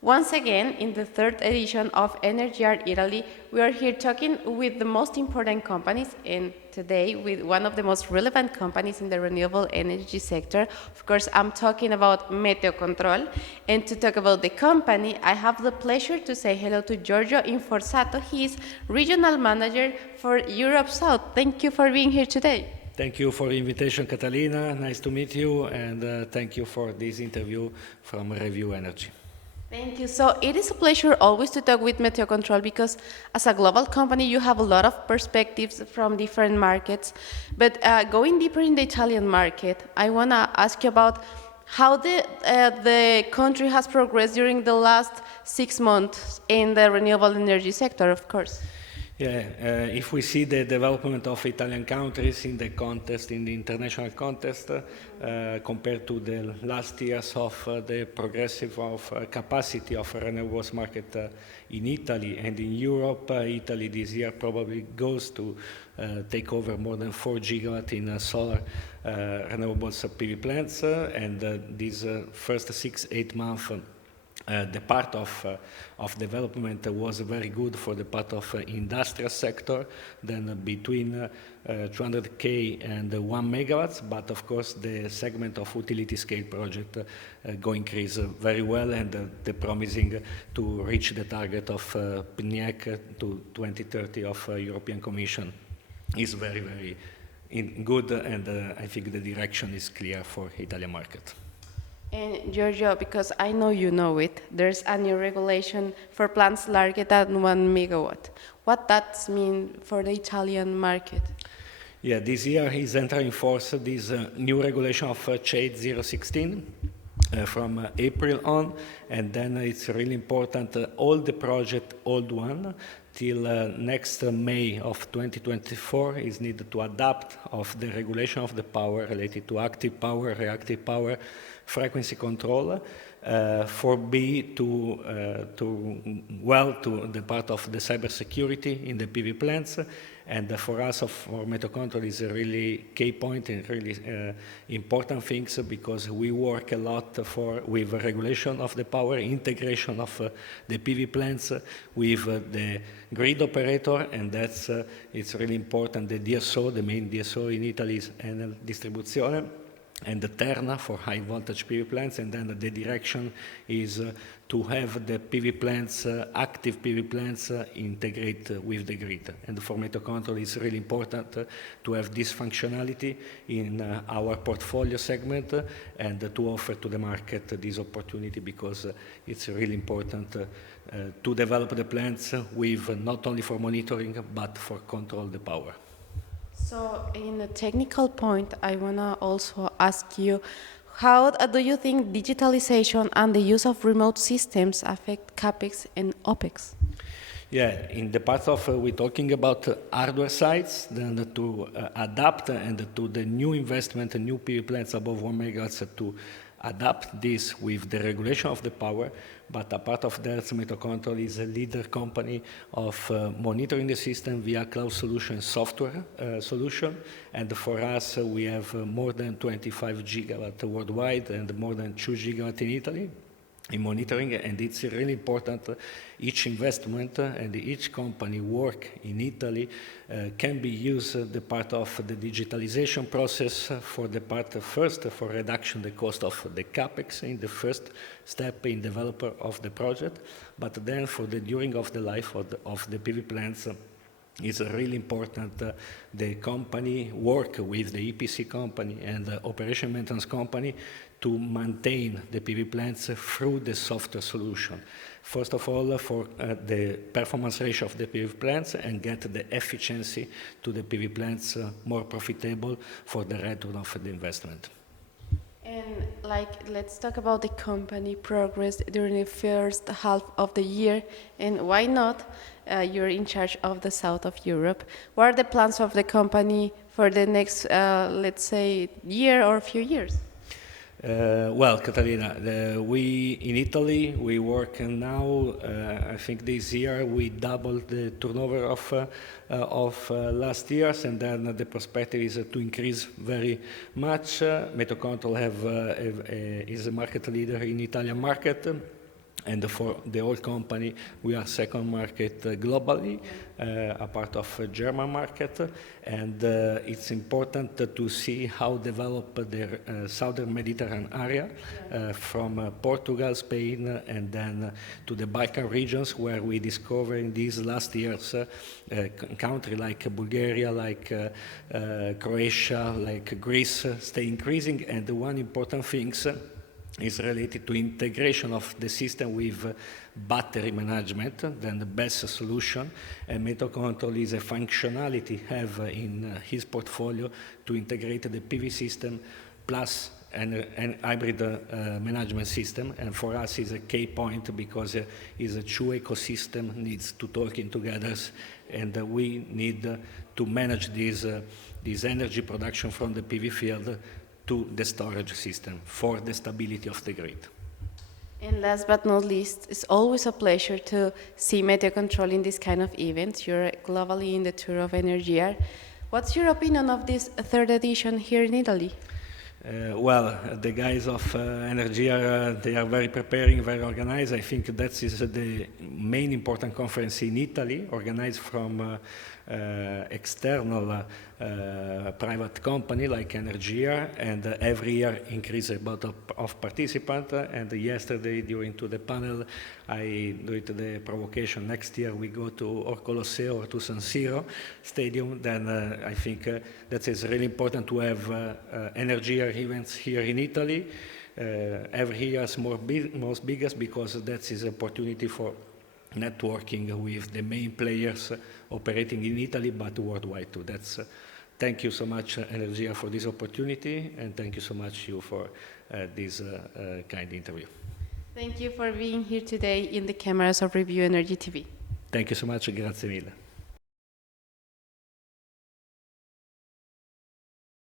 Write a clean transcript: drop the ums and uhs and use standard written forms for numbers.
Once again, in the third edition of Energyear Italy, we are here talking with the most important companies, and today with one of the most relevant companies in the renewable energy sector. Of course, I'm talking about meteocontrol, and to talk about the company, I have the pleasure to say hello to Giorgio Inforzato. He is Regional Manager for Europe South. Thank you for being here today. Thank you for the invitation, Catalina. Nice to meet you, and thank you for this interview from Review Energy. Thank you. So it is a pleasure always to talk with meteocontrol because as a global company, you have a lot of perspectives from different markets. But going deeper in the Italian market, I want to ask you about how the country has progressed during the last 6 months in the renewable energy sector, of course. Yeah, if we see the development of Italian countries in the contest, in the international contest, compared to the last years of the progressive of capacity of renewables market in Italy and in Europe, Italy this year probably goes to take over more than 4 gigawatt in solar renewables PV plants, and these first 6-8 months the part of development was very good for the part of industrial sector, then between 200K and 1 megawatts, but of course the segment of utility scale project go increase very well, and the promising to reach the target of PNIEC to 2030 of European Commission is very, very good, and I think the direction is clear for Italian market. And Giorgio, because I know you know it, there's a new regulation for plants larger than 1 megawatt. What does mean for the Italian market? Yeah, this year is entering in force this new regulation of CHADE 016 from April on, and then it's really important, all the project, old one, till next May of 2024 is needed to adapt of the regulation of the power related to active power, reactive power, frequency control, for B to the part of the cybersecurity in the PV plants, and for us, for meteocontrol is a really key point and really important things, because we work a lot with regulation of the power, integration of the PV plants with the grid operator, and that's it's really important. The DSO, the main DSO in Italy is Enel Distribuzione, and the Terna for high voltage PV plants, and then the direction is to have the PV plants, active PV plants, integrate with the grid. And for meteocontrol, it's really important to have this functionality in our portfolio segment and to offer to the market this opportunity, because it's really important to develop the plants with not only for monitoring, but for control the power. So in a technical point, I want to also ask you, how do you think digitalization and the use of remote systems affect CAPEX and OPEX? Yeah, in the part of we're talking about hardware sites, then to adapt and to the new investment, new PV plants above 1 megawatt to adapt this with the regulation of the power. But a part of that, meteocontrol is a leader company of monitoring the system via cloud solution, software solution. And for us, we have more than 25 gigawatt worldwide and more than 2 gigawatt in Italy in monitoring, and it's really important. Each investment and each company work in Italy can be used the part of the digitalization process for the part first for reduction the cost of the capex in the first step in developer of the project, but then for the during of the life of the PV plants. It's really important the company work with the EPC company and the operation maintenance company to maintain the PV plants through the software solution. First of all, for the performance ratio of the PV plants and get the efficiency to the PV plants more profitable for the return of the investment. And let's talk about the company progress during the first half of the year, and why not? You're in charge of the south of Europe. What are the plans of the company for the next, let's say, year or a few years? Well, Catalina, we in Italy we work now. I think this year we doubled the turnover of last year's, and then the perspective is to increase very much. Meteocontrol is a market leader in Italian market. And for the whole company, we are second market globally, a part of German market, and it's important to see how develop the southern Mediterranean area from Portugal, Spain, and then to the Balkan regions, where we discover in these last years countries like Bulgaria, like Croatia, like Greece, stay increasing, and the one important thing is related to integration of the system with battery management, then the best solution. And meteocontrol is a functionality have in his portfolio to integrate the PV system plus an hybrid management system. And for us is a key point because is a true ecosystem needs to talking together, and we need to manage this energy production from the PV field to the storage system for the stability of the grid. And last but not least, it's always a pleasure to see meteocontrol in this kind of events. You're globally in the tour of Energyear. What's your opinion of this third edition here in Italy? Well, the guys of Energyear, they are very preparing, very organized. I think that is the main important conference in Italy, organized from external private company like Energyear, and every year increase about of participants. And yesterday, during to the panel, I do it the provocation. Next year we go to or Colosseo or to San Siro Stadium. Then I think that is really important to have Energyear events here in Italy. Every year is most biggest because that is an opportunity for networking with the main players operating in Italy, but worldwide too. That's thank you so much, Energyear, for this opportunity, and thank you so much you for this kind interview. Thank you for being here today in the cameras of Review Energy TV. Thank you so much, grazie mille.